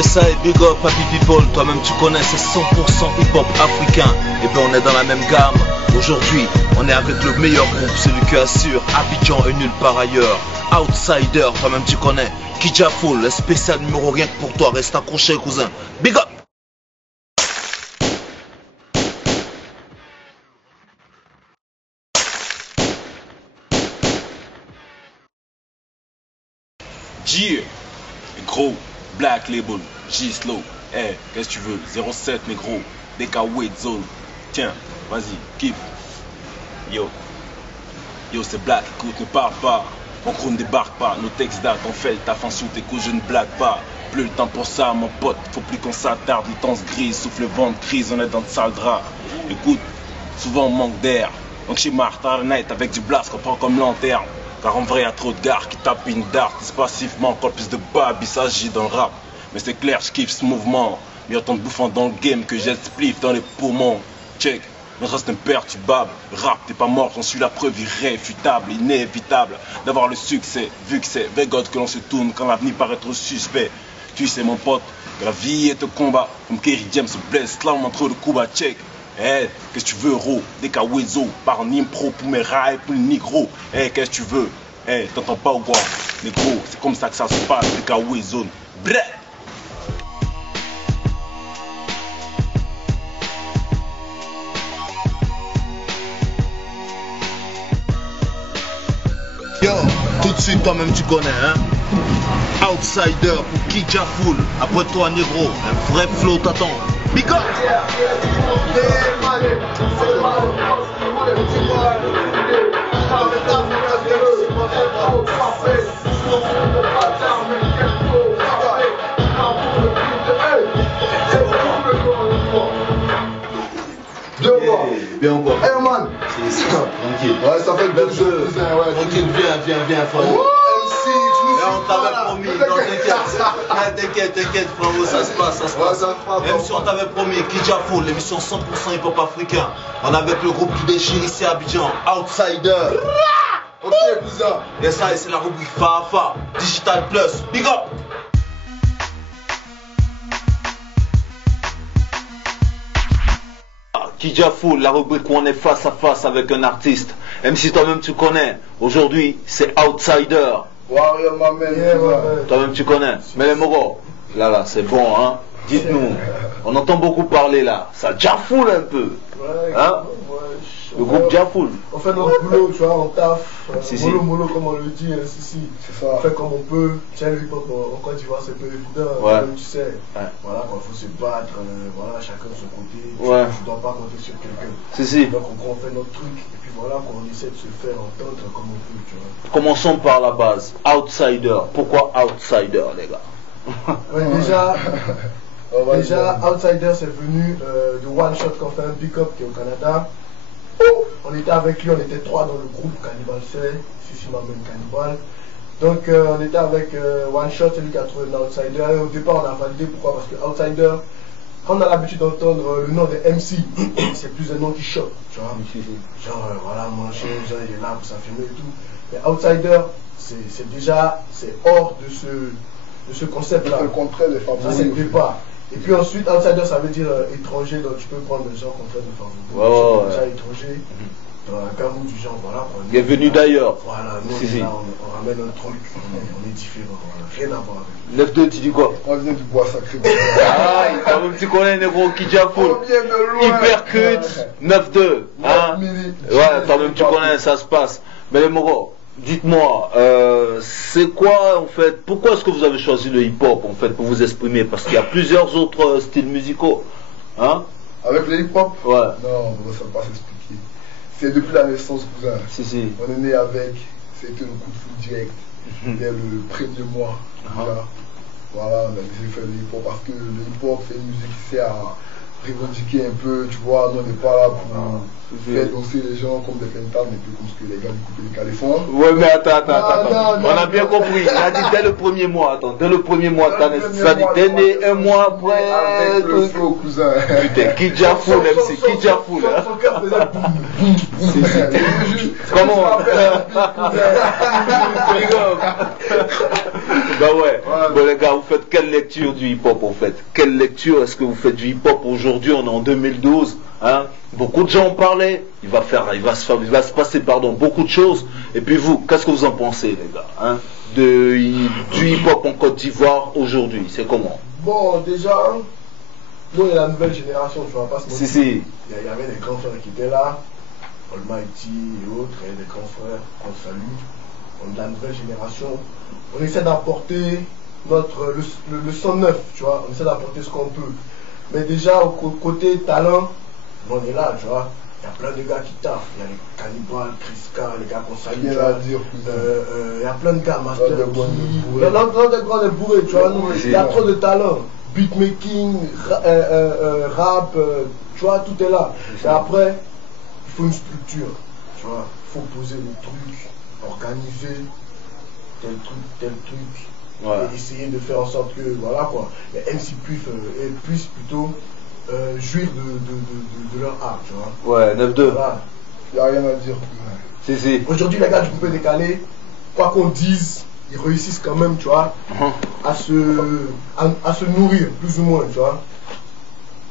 Yes I big up happy people, toi-même tu connais, c'est 100% hip-hop africain. Et ben on est dans la même gamme. Aujourd'hui, on est avec le meilleur groupe, celui qui assure Abidjan et nulle part ailleurs. Outsider, toi-même tu connais. Kidja Full, le spécial numéro rien que pour toi, reste accroché cousin. Big up. Yeah, gros, Black Label, J-Slow, hey, qu'est-ce que tu veux, 07 négro, DK Weight Zone, tiens, vas-y, kiffe, yo, c'est Black, écoute, ne parle pas, mon crew ne débarque pas, nos textes datent, en fait, ta fin sous tes coups, je ne blague pas, plus le temps pour ça, mon pote, faut plus qu'on s'attarde, les temps se grisent, souffle le vent de crise, on est dans de sales draps, écoute, souvent on manque d'air, donc chez Martin Night avec du blast, qu'on prend comme lanterne. Car en vrai y'a trop de gars qui tapent une dart. Passivement encore plus de bab, il s'agit dans le rap. Mais c'est clair, je kiffe ce mouvement. Mieux tant de bouffant dans le game que j'ai spliff dans les poumons. Check, notre reste imperturbable. Rap, t'es pas mort, j'en suis la preuve irréfutable, inévitable d'avoir le succès. Vu que c'est vers God que l'on se tourne quand l'avenir paraît trop suspect. Tu sais mon pote, que la vie est un combat. Comme Kerry James se blesse, slam entre le coups à check. Eh, qu'est-ce que tu veux, Ro? Des Kawezo, par en impro pour mes rails, pour le négro. Eh, qu'est-ce que tu veux? Eh, t'entends pas ou quoi? Négro, c'est comme ça que ça se passe, des Kawezo. Bref! Yo, tout de suite toi-même tu connais, hein? Outsider pour Kidja Full. Après toi, négro, un vrai flow t'attend. Big up! Bien encore. Hey man! C'est ça, tranquille. Ouais, ça fait deux jours. Tranquille, viens, frérot. MC, tu nous Là, on t'avait promis, non t'inquiète frérot, ça se passe. Même si on t'avait promis, Kidja Full, l'émission 100% hip-hop africain. On est avec le groupe qui déchire ici à Abidjan, Outsider. Ok, cousin. Et ça, c'est la rubrique Fafa, Digital Plus, big up. Kidja Full, la rubrique où on est face à face avec un artiste. Même si toi-même tu connais, aujourd'hui c'est Outsider. Warrior, ma man. Toi-même tu connais. Mais les mogos, là, c'est bon, hein. Dites-nous, on entend beaucoup parler là. Ça Jafoul un peu. Hein? Le groupe Jafoul. On fait notre boulot, tu vois, on taffe. Mollo, comme on le dit, si. C'est ça. On fait comme on peut. Tiens, le hip-hop en Côte d'Ivoire, c'est peu évident. Ouais. Tu sais. Ouais. Voilà, quand il faut se battre, voilà, chacun de son côté. Ouais. Tu dois pas compter sur quelqu'un. Si. Donc, on fait notre truc. Et puis voilà, qu'on essaie de se faire entendre comme on peut, tu vois. Commençons par la base. Outsider. Pourquoi Outsider, les gars? Ouais, déjà, Outsider, c'est venu de One Shot qu'on fait un Big Up qui est au Canada. On était avec lui, on était trois dans le groupe Cannibal c'est Sissi Mamen Cannibal. Donc on était avec One Shot, c'est lui qui a trouvé l'Outsider. Et au départ on a validé, pourquoi? Parce que Outsider, quand on a l'habitude d'entendre le nom de MC, c'est plus un nom qui choque, tu vois. Genre voilà, mon chien, genre, il est là pour s'affirmer et tout. Mais Outsider, c'est hors de ce concept-là. C'est le contraire des favoris. Ça c'est le départ. Et puis ensuite, outsider, ça veut dire étranger, donc tu peux prendre des gens contraires de favoris. Ouais. Déjà étranger, dans un cas où du genre, voilà. Il est venu d'ailleurs. Voilà, nous, là, on ramène un truc, on est différent, voilà. Rien à voir avec 9-2, tu dis quoi? On vient du bois sacré. Ah, toi-même tu connais, négro, Kidja Full. On vient de loin. Hypercut, 9-2. Hein? Ouais, toi-même tu connais, ça se passe. Mais les mogos, dites-moi, c'est quoi en fait, pourquoi est-ce que vous avez choisi le hip-hop en fait pour vous exprimer? Parce qu'il y a plusieurs autres styles musicaux. Hein? Avec le hip-hop? Ouais. Non, on ne sait pas s'expliquer. C'est depuis la naissance, cousin. Si. On est né avec, c'était le coup de foot direct. Dès le premier mois. Voilà, on a décidé de faire le hip-hop parce que le hip-hop c'est une musique qui sert à revendiquer un peu, tu vois, nous on n'est pas là pour faire danser les gens comme des fentables, mais plus comme ce que les gars du coupé des calés font. Ouais, mais attends. On a bien compris. Il a dit dès le premier mois. Attends, dès le premier mois, ça dit t'es né un mois après. Avec le flow, cousin. Putain, Kidja Full, MC, Kidja Full. son cœur faisait boum. Comment? Bah ouais. Bon les gars, vous faites quelle lecture du hip-hop en fait? Quelle lecture est-ce que vous faites du hip-hop aujourd'hui? On est en 2012. Hein? Beaucoup de gens en parlaient. Il va se passer beaucoup de choses. Et puis vous, qu'est-ce que vous en pensez les gars, hein? Du hip-hop en Côte d'Ivoire aujourd'hui, c'est comment? Bon, déjà, nous, il y a la nouvelle génération, tu vois pas ce Si. Il y avait des grands frères qui étaient là, Almighty et autres, il y a des grands frères qu'on salue. On est de la nouvelle génération. On essaie d'apporter le sang neuf, tu vois. On essaie d'apporter ce qu'on peut. Mais déjà, côté talent, on est là, tu vois. Il y a plein de gars qui taffent. Il y a les Cannibal, Criska, les gars qu'on salue. Il y a plein de gars, Master Key. L'un des grands est bourré, tu vois. Il y a trop de talent. Beatmaking, rap, tu vois, tout est là. Et après, il faut une structure, tu vois. Il faut poser le truc, organiser tel truc. Ouais. Et essayer de faire en sorte que, voilà quoi, les MC puissent plutôt jouir de leur art, tu vois. Ouais, 9-2. Voilà. Il n'y a rien à dire. Si. Aujourd'hui, les gars du groupe décalé, quoi qu'on dise, ils réussissent quand même, tu vois, à se nourrir, plus ou moins, tu vois.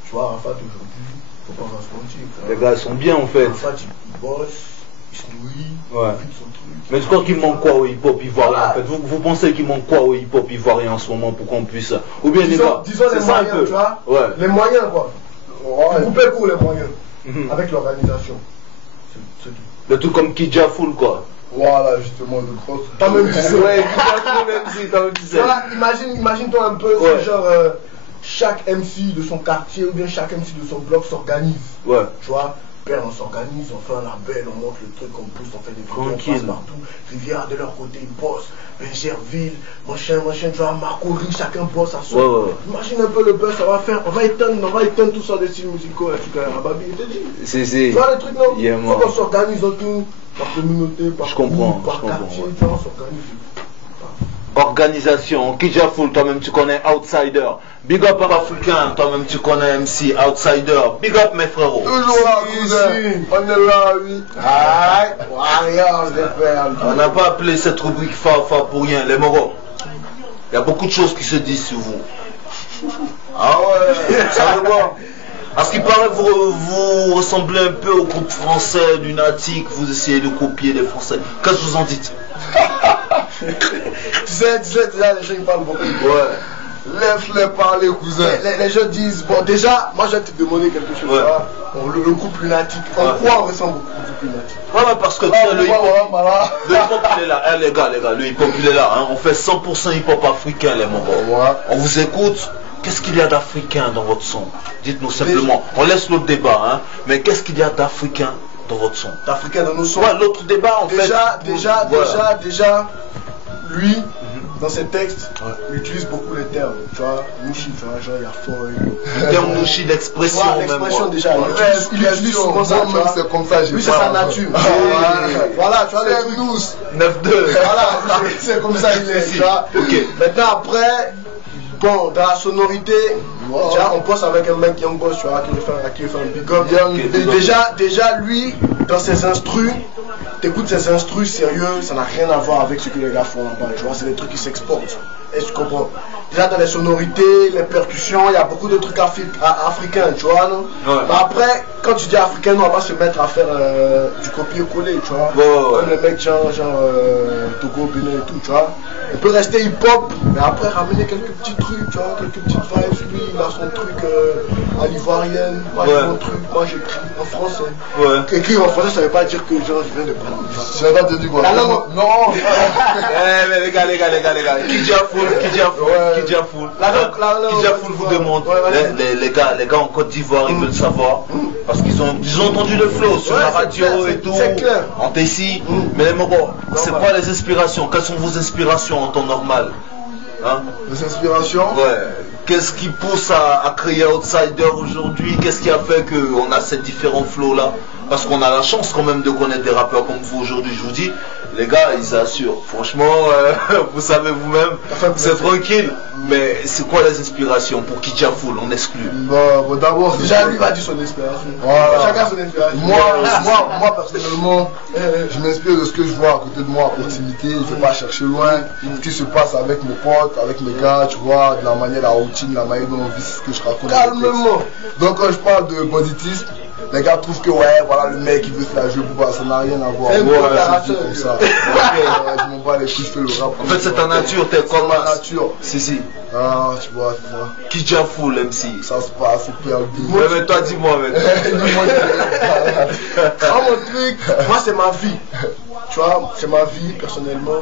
Tu vois, Arafat aujourd'hui, faut pas se mentir. Les gars, ils sont bien en fait. Arafat, il bosse, il se nourrit, ouais. Il fait son truc. Mais tu crois qu'il manque quoi au hip-hop ivoirien en fait? Vous pensez qu'il manque quoi au hip-hop ivoirien en ce moment pour qu'on puisse... Ou bien disons les moyens, tu vois. Ouais. Les moyens quoi. Ouais. Couper pour les moyens. Avec l'organisation. C'est tout. Le tout comme Kidja Full quoi. Voilà, justement, de grosse. T'as même dit ça. Ouais, t'as même dit ça. Voilà, imagine-toi un peu, ouais. Genre, chaque MC de son quartier ou bien chaque MC de son bloc s'organise. Ouais. Tu vois, on s'organise, on fait un label, on monte le truc, on pousse, on fait des vidéos, on passe partout. Rivière de leur côté, ils bossent. Bencherville, machin, tu vois, Marcory, chacun bosse à son. Ouais. Imagine un peu le buzz, ça va faire. On va éteindre tout ça des styles musicaux, tu vois, Rababi, il te dit. Tu vois les trucs là, il faut qu'on s'organise autour, par communauté, par groupe, par quartier, tu vois, on s'organise. Organisation, Kidja Full, toi-même tu connais Outsider. Big up par Africain, toi-même tu connais MC Outsider. Big up mes frérots. Toujours là, cousin. On est là, oui. Aïe, Warriors, les frères. On n'a pas appelé cette rubrique Fafa pour rien, les moros. Il y a beaucoup de choses qui se disent sur vous. Ah ouais, ça veut quoi? À ce qui paraît, vous ressemblez un peu au groupe français Lunatic, vous essayez de copier les Français. Qu'est-ce que vous en dites? tu sais, déjà les gens ils parlent beaucoup. Ouais. Laisse-les parler, cousin. Les gens disent, bon déjà, moi je vais te demander quelque chose. Ouais. Le groupe Lunatic, en quoi on ressemble beaucoup au groupe Lunatic? Voilà, parce que le hip-hop il est là, hein, les gars, le hip-hop il est là, hein. On fait 100% hip-hop africain les moments. Ouais. On vous écoute. Qu'est-ce qu'il y a d'africain dans votre son? Dites-nous simplement. On laisse l'autre débat, hein. Mais qu'est-ce qu'il y a d'africain dans votre son? D'africain dans nos sons? Ouais, l'autre débat en fait. Déjà, lui, dans ses textes, il utilise beaucoup les termes. Tu vois, Nushi, tu vois, genre il y a foy. Le terme Nushi, l'expression même. L'expression déjà. Il utilise souvent ça. C'est comme ça, lui, c'est sa nature. Voilà, tu vois, les trucs. 9-2. Voilà, c'est comme ça il est. Tu vois. Ok. Maintenant, après. Bon, dans la sonorité, déjà, on bosse avec un mec Young Boss, tu vois, qui fait un big up. Déjà, lui, dans ses instrus, t'écoutes ses instrus sérieux, ça n'a rien à voir avec ce que les gars font là-bas, tu vois, c'est des trucs qui s'exportent. Est-ce que tu comprends? Déjà, dans les sonorités, les percussions, il y a beaucoup de trucs africains, tu vois, non? Ouais. Mais après, quand tu dis africain, on va pas se mettre à faire du copier-coller, tu vois. Comme les mecs genre Togo, Bénin et tout, tu vois. On peut rester hip-hop, mais après ramener quelques petits trucs, tu vois, quelques petites vibes. Lui, il a son truc à l'ivoirienne. Moi, j'ai mon truc, moi, j'écris en français. Ouais. Écrire en français, ça veut pas dire que genre, je viens de prendre. Tu n'as pas entendu quoi? Non. Mais les gars. Kidja Full, vous demande. Les gars en Côte d'Ivoire, ils veulent savoir. Parce qu'ils ont entendu le flow sur la radio et tout. C'est clair. En Tessie. Mais bon, c'est quoi les inspirations? Quelles sont vos inspirations en temps normal? Hein? Les inspirations? Ouais. Qu'est-ce qui pousse à créer Outsider aujourd'hui? Qu'est-ce qui a fait qu'on a ces différents flows là? Parce qu'on a la chance quand même de connaître des rappeurs comme vous aujourd'hui. Je vous dis, les gars, ils assurent. Franchement, vous savez vous-même, c'est tranquille. Mais c'est quoi les inspirations pour Kidja Full en exclu? Bon, d'abord, Déjà, lui va dire son inspiration. Voilà. Chacun son inspiration. Moi, personnellement, je m'inspire de ce que je vois à côté de moi à proximité. Je ne vais pas chercher loin. Ce qui se passe avec mes potes, avec mes gars, tu vois, de la manière, la routine, la manière dont on vit, c'est ce que je raconte. Calmement. Donc, quand je parle de banditisme, les gars trouvent que, ouais, voilà, le mec, il veut se la jouer, ça n'a rien à voir. C'est une préparation comme ça. Je m'en bats les couilles, je fais le rap. En fait, c'est ta nature, t'es comme ma nature. Si. Ah, tu vois, c'est ça. Kidja Full, MC. Ça se passe, c'est perdu. Ouais, mais toi, dis-moi, mec. Mon truc, moi c'est ma vie. Tu vois, c'est ma vie personnellement.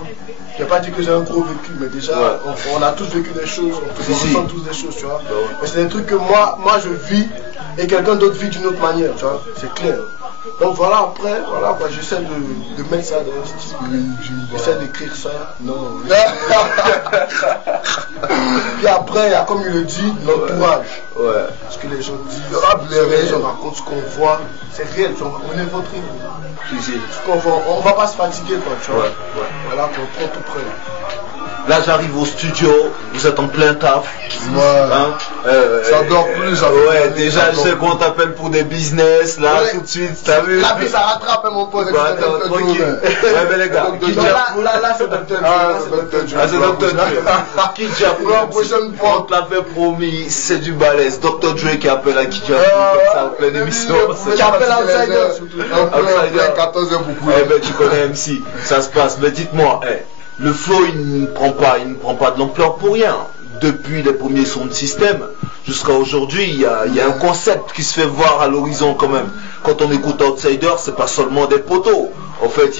Je vais pas dire que j'ai un gros vécu, mais déjà, on a tous vécu des choses, on ressent tous des choses, tu vois. Mais c'est des trucs que moi je vis et quelqu'un d'autre vit d'une autre manière, tu vois. C'est clair. Donc voilà, après, voilà, bah, j'essaie de mettre ça dans un style. J'essaie d'écrire ça. Non. Puis après, il y a, comme il le dit, l'entourage. Ouais. Ce que les gens disent, les gens racontent ce qu'on voit. C'est réel, tu vois, on est votre rythme. Ce qu'on voit, on va pas se fatiguer, quoi, tu vois. Voilà, qu'on prend tout près. Là, j'arrive au studio, vous êtes en plein taf. Ça dort plus. Ouais, déjà, je sais qu'on t'appelle pour des business, là, tout de suite, t'as vu? La vie, ça rattrape, mon pote. Tranquille. Ouais, mais les gars, là, c'est Dr. Ah, c'est Dr. Dre. Kidja Full, la prochaine fois, on te l'avait promis, c'est du balèze. Dr. Dre qui appelle à Kidja Full, ça en pleine émission. Qui appelle Outsider, surtout. Outsider, 14 heures beaucoup. Eh ben, tu connais MC, ça se passe. Mais dites-moi, le flow, il ne prend pas de l'ampleur pour rien. Depuis les premiers sons de système jusqu'à aujourd'hui, il y a un concept qui se fait voir à l'horizon quand même. Quand on écoute Outsider, c'est pas seulement des poteaux. En fait,